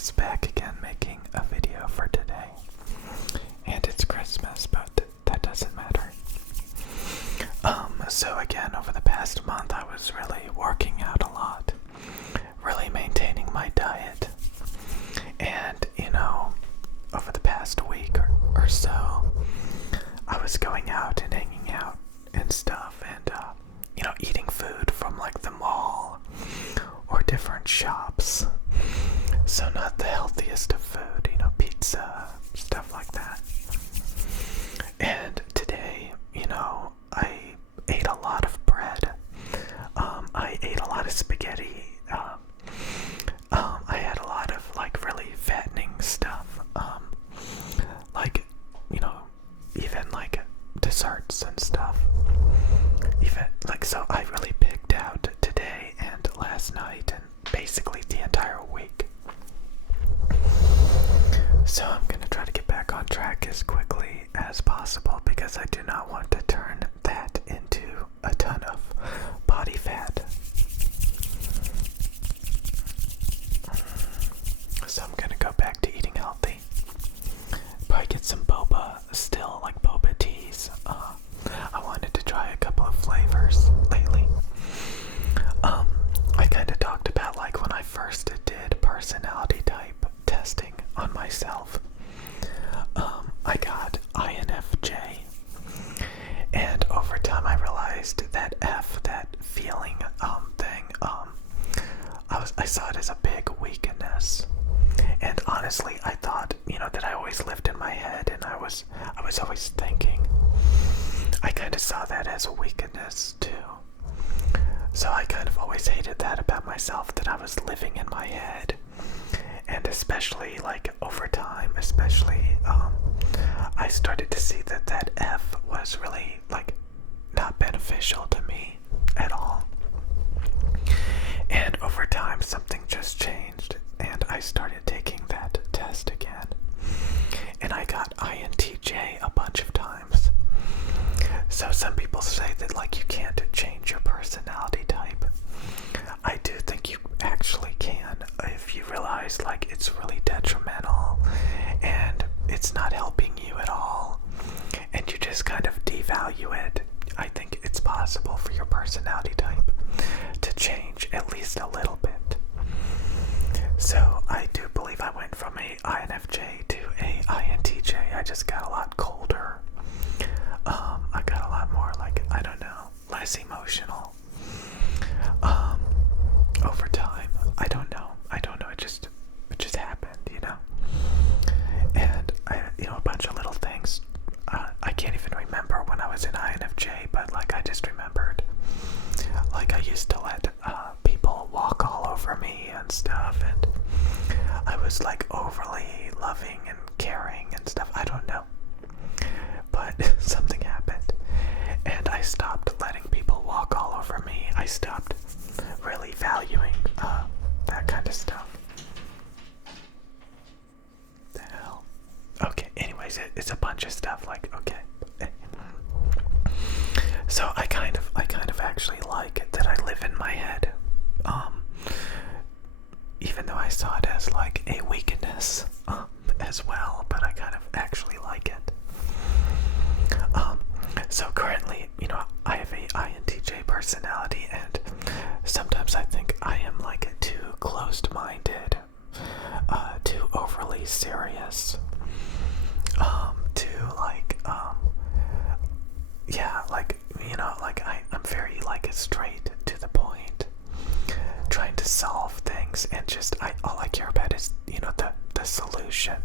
is back again making a video for today. And it's Christmas, but that doesn't matter. So again, over the past month, I was really working out a lot, really maintaining my diet. And, over the past week or so, I was going out and hanging out and stuff, and, eating food from like the mall or different shops. So not the healthiest of food, pizza, stuff like that. And today, I ate a lot of bread. I ate a lot of spaghetti. I had a lot of like really fattening stuff. Even like desserts and stuff. So I really picked out today and last night and basically the entire week. So I'm gonna try to get back on track as quickly as possible because I do not want to turn that into a ton of body fat. So I'm gonna go back to eating healthy. Probably get some boba still, like boba teas. I wanted to try a couple of flavors lately. I kind of talked about like when I first did personality type testing on myself. I got INFJ, and over time I realized that F, that feeling thing, I saw it as a big weakness. And honestly, I thought, that I always lived in my head, and I was always thinking. I kind of saw that as a weakness too. So I kind of always hated that about myself, that I was living in my head. And especially like over time, I started to see that F was really like not beneficial to me at all. And over time something just changed and I started taking that test again. And I got INTJ a bunch of times. So some people say that like you can't change your personality type. I do think you actually can if you realize like it's really detrimental and it's not helping you at all and you just kind of devalue it. I think it's possible for your personality type to change at least a little bit. So I do believe I went from a INFJ to a INTJ. I just got a lot colder. I got a lot more like, I don't know, less emotional. Over time, I don't know, it just happened, and a bunch of little things. I can't even remember when I was in INFJ, but like I just remembered, like I used to let people walk all over me and stuff, and I was like overly loving and caring and stuff. I don't know, but something happened, and I stopped letting people walk all over me. I stopped really valuing that kind of stuff. The hell? Okay, anyways, it's a bunch of stuff, like, okay. So I kind of actually like that I live in my head. Even though I saw it as like a weakness as well, but I kind of actually like it. So currently, I have a INTJ personality, and sometimes I think I am like too closed-minded, too overly serious, too like, I'm very like straight to the point, trying to solve things, and just all I care about is the solution.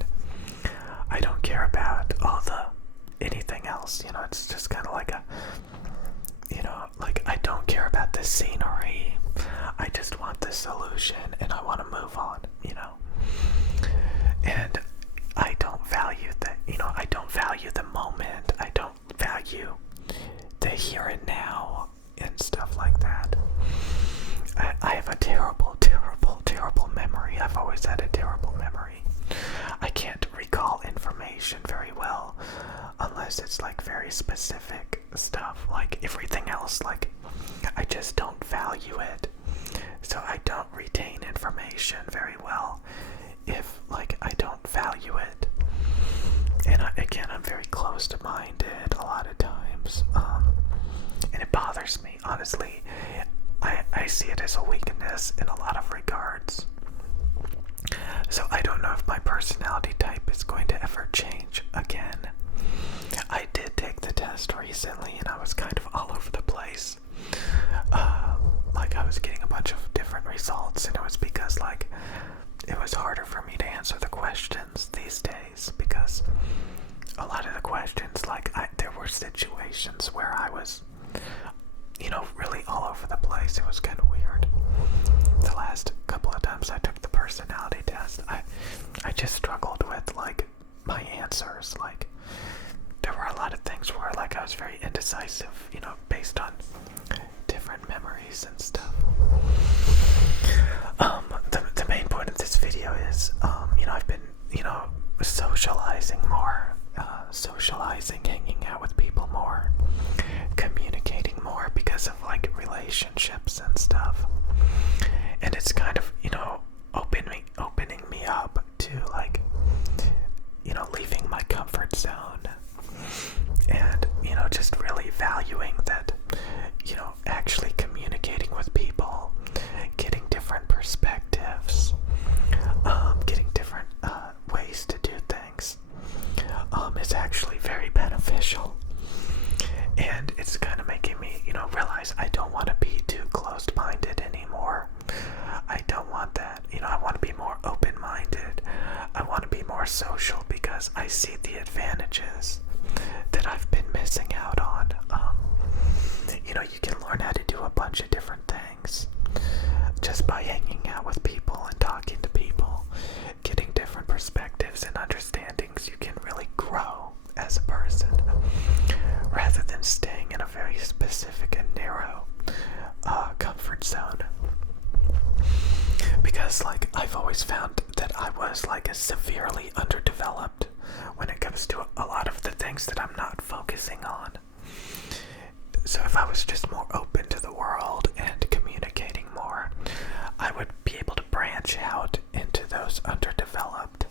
I don't care about anything else. It's just kind of like I don't care about the scenery. I just want the solution and I want to move on, and I don't value I don't value the moment. I don't value the here and now and stuff like that. I have a terrible memory. I've always had a terrible memory. I can't recall information very well unless it's like very specific stuff. Like everything else, like I just don't value it. So I don't retain information very well if honestly, I see it as a weakness in a lot of regards. So I don't know if my personality type is going to ever change again. I did take the test recently and I was kind of all over the place. Like I was getting a bunch of different results, and it was because like it was harder for me to answer the questions these days, because a lot of the questions, like there were situations where I was, really all over the place. It was kind of weird. The last couple of times I took the personality test, I just struggled with like my answers. Like there were a lot of things where like I was very indecisive, based on different memories and stuff. The main point of this video is, I've been, socializing more, hanging out with people more, communicating more because of like relationships and stuff. And it's kind of, opening me up to like, leaving my comfort zone and, just really valuing that, actually communicating with people, getting different perspectives, getting different ways to do things, is actually very beneficial. And it's kind of making me, realize I don't want to be too closed-minded anymore. I don't want that. I want to be more open-minded. I want to be more social because I see the advantages that I've been missing out on. You can learn how to do a bunch of different things just by hanging out with people and talking to people, getting different perspectives and understandings. You can really grow as a person rather than staying in a very specific and narrow comfort zone. Because like I've always found that I was like severely underdeveloped when it comes to a lot of the things that I'm not focusing on. So if I was just more open to the world and communicating more, I would be able to branch out into those underdeveloped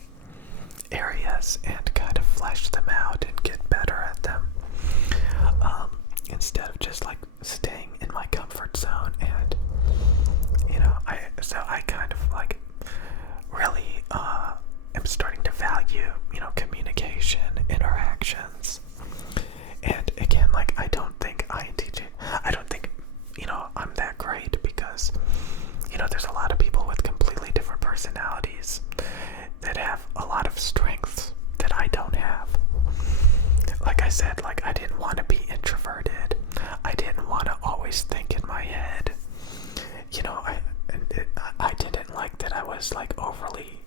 areas and kind of flesh them out and get better at them, instead of just like staying in my comfort zone. And I kind of like really am starting to value communication, interactions. And again, like I don't think I'm that great, because there's a lot of people with completely different personalities that have a lot of strengths that I don't have. Like I said, like I didn't want to be introverted. I didn't want to always think in my head. I didn't like that I was like overly,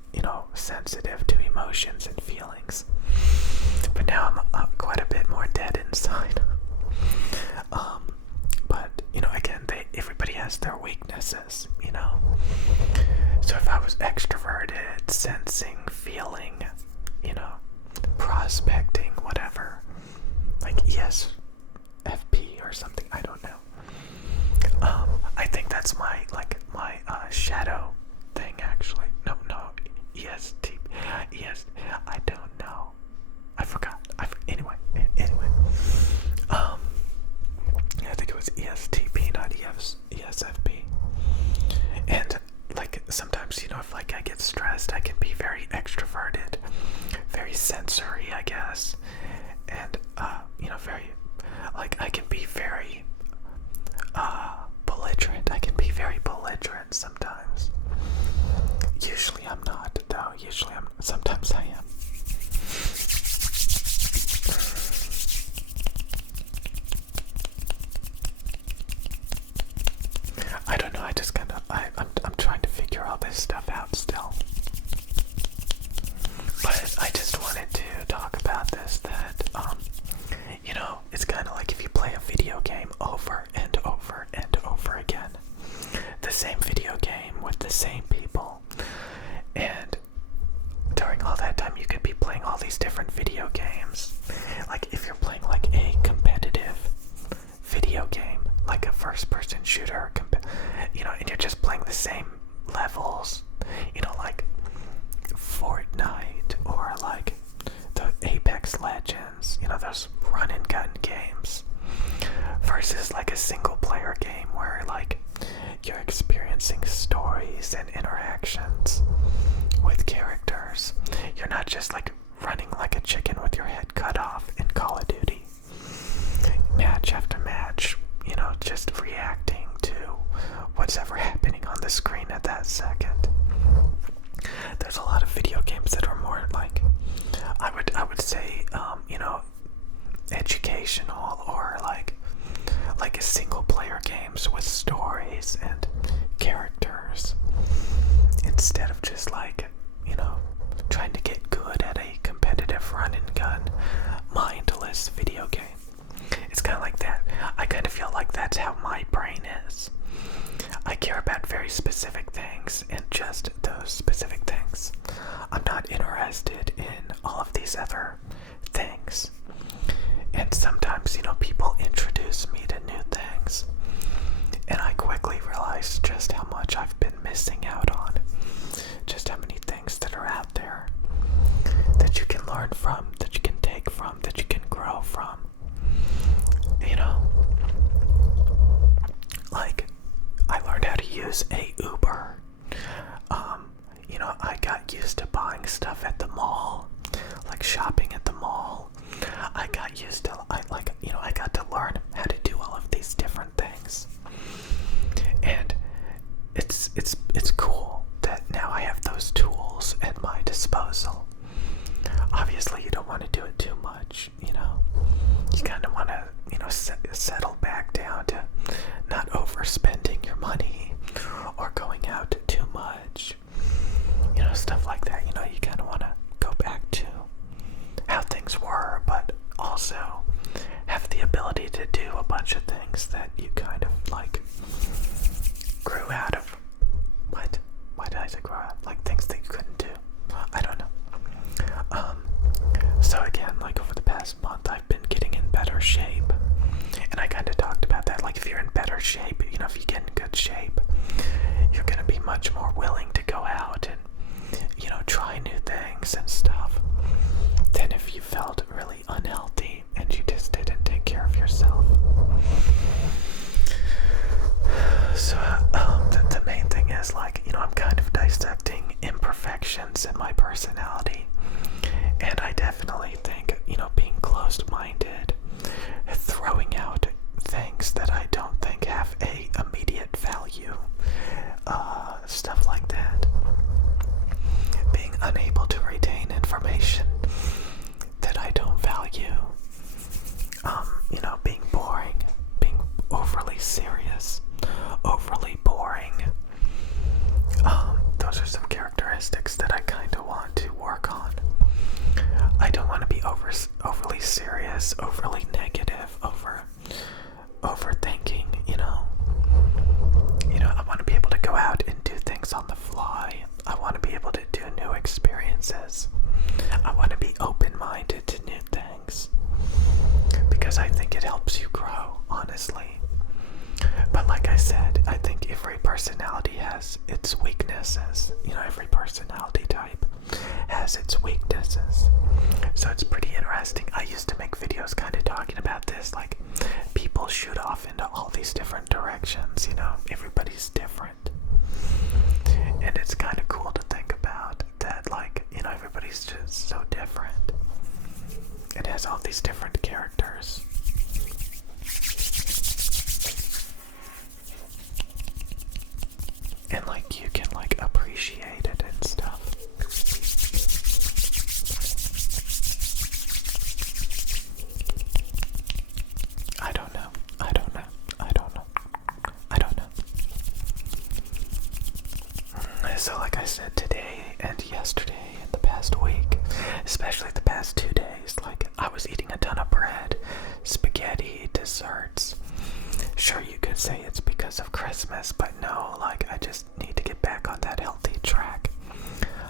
sensitive to emotions and feelings. But now I'm quite a bit more dead inside. But again, everybody has their weaknesses, So if I was extroverted, sensing, feeling, prospecting, whatever, like ESFP or something, I don't know. I think that's my shadow thing, actually. No, EST, I don't know. I forgot. Anyway. I think it was ESTP, not ESFP. And like sometimes, if like I get stressed, I can be very extroverted, very sensory, I guess, and very like I can be very belligerent. I can be very belligerent sometimes. Usually I'm not, though. Sometimes I am. I don't know, I just kind of, I'm trying to figure all this stuff out still. But I just wanted to talk about this, that, it's kind of like if you play a video game over and over and over again. The same video game with the same people. And during all that time, you could be playing all these different video games. Like if you're playing like a competitive video game, like a first-person shooter, and you're just playing the same levels, like Fortnite or like the Apex Legends, those run-and-gun games, versus like a single-player game experiencing stories and interactions with characters. You're not just like running like a chicken with your head cut off in Call of Duty. Match after match, just reacting to what's ever happening on the screen at that second. There's a lot of video games that are more like, I would say, educational, or like single player games with stories and characters, instead of just like, trying to get good at a competitive run and gun mindless video game. It's kind of like that. I kind of feel like that's how my brain is. I care about very specific things and just those specific things. I'm not interested in all of these other things. And sometimes, people introduce me to new things, and I quickly realize just how much I've been missing out on. Just how many things that are out there that you can learn from, that you can take from, that you can grow from. Like, I learned how to use a Uber. I got used to buying stuff at the mall, like shopping at the mall. I got used to, I got to learn how to do all of these different things. And it's cool that now I have those tools at my disposal. Obviously, you don't want to do it too much, You kind of want to, settle back down to not overspending your money or going out too much. Stuff like that. You kind of want to go back to how things were, but also have the ability to do a bunch of things that you kind of like grew out of. What? Why did I say grow out? Like things that you couldn't do. I don't know. So again, like over the past month, I've been getting in better shape. And I kind of talked about that. Like if you're in better shape, if you get in good shape, you're going to be much more willing to go out and, try new things and stuff than if you felt really unhealthy and you just didn't take care of yourself. So the main thing is like, I'm kind of dissecting imperfections in my personality. And I definitely think, being closed-minded, throwing out things that I don't think have a immediate value, stuff like that. Being unable to retain information that I don't value. Being boring, being overly serious, overly boring. Those are some characteristics that I kind of want to work on. I don't want to be overly serious, overly negative, overthinking, I want to be able to go out and do things on the fly. I want to be able to do new experiences. I want to be open-minded to new things. Because I think it helps you grow, honestly. But like I said, I think every personality has its weaknesses. Every personality type has its weaknesses. So it's pretty interesting. I used to make videos kind of talking about this, like people shoot off into all these different directions, everybody's different. And it's kind of cool to think about that, like, everybody's just so different. It has all these different characters. And like you can like appreciate it and stuff. I don't know. So like I said, today and yesterday and the past week, especially the past 2 days, like I was eating a ton of bread, spaghetti, desserts. Sure, you could say it's because of Christmas, but no, like I just need to get back on that healthy track.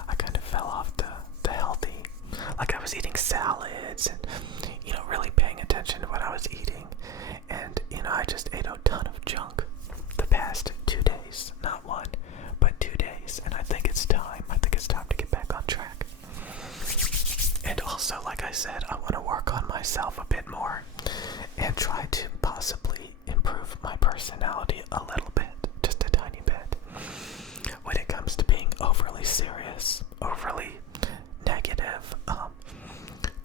I kind of fell off the healthy. Like I was eating salads and, really paying attention to what I was eating. And, I just ate a ton of junk the past 2 days. Not one, but 2 days. And I think it's time. To get back on track. And also, like I said, I want to work on myself a bit more and try to possibly improve my personality a little bit, just a tiny bit. serious, overly negative,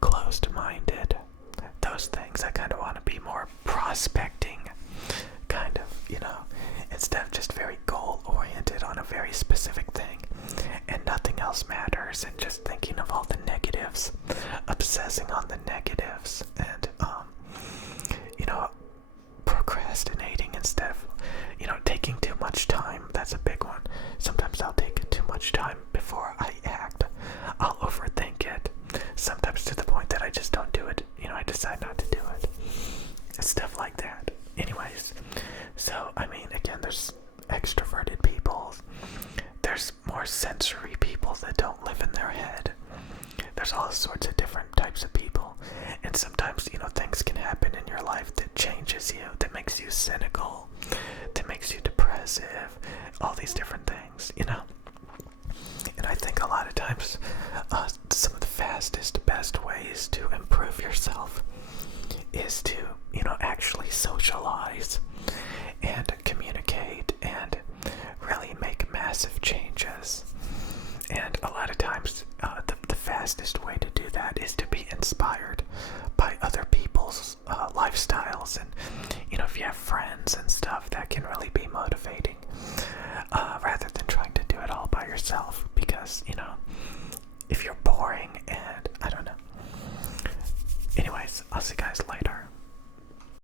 closed-minded, those things. I kind of want to be more prospecting, kind of, instead of just very goal-oriented on a very specific thing, and nothing else matters, and just thinking of all the negatives, obsessing on the negatives, and, procrastinating instead of, taking too much time. That's a big one. Sometimes I'll take too much time before I act. I'll overthink it, sometimes to the point that I just don't do it. I decide not to do it. Stuff like that. Anyways, so, again, there's extroverted people. There's more sensory people that don't live in their head. There's all sorts of different types of people. And sometimes, things can happen in your life that changes you, that makes you cynical, that makes you depressive, all these different things, And I think a lot of times, some of the fastest, best ways to improve yourself is to, actually socialize and communicate and really make massive changes. And a lot of times, the fastest way to do that is to be inspired by other people's lifestyles. And, if you have friends and stuff, that can really be motivating, rather than trying to do it all by yourself. Because,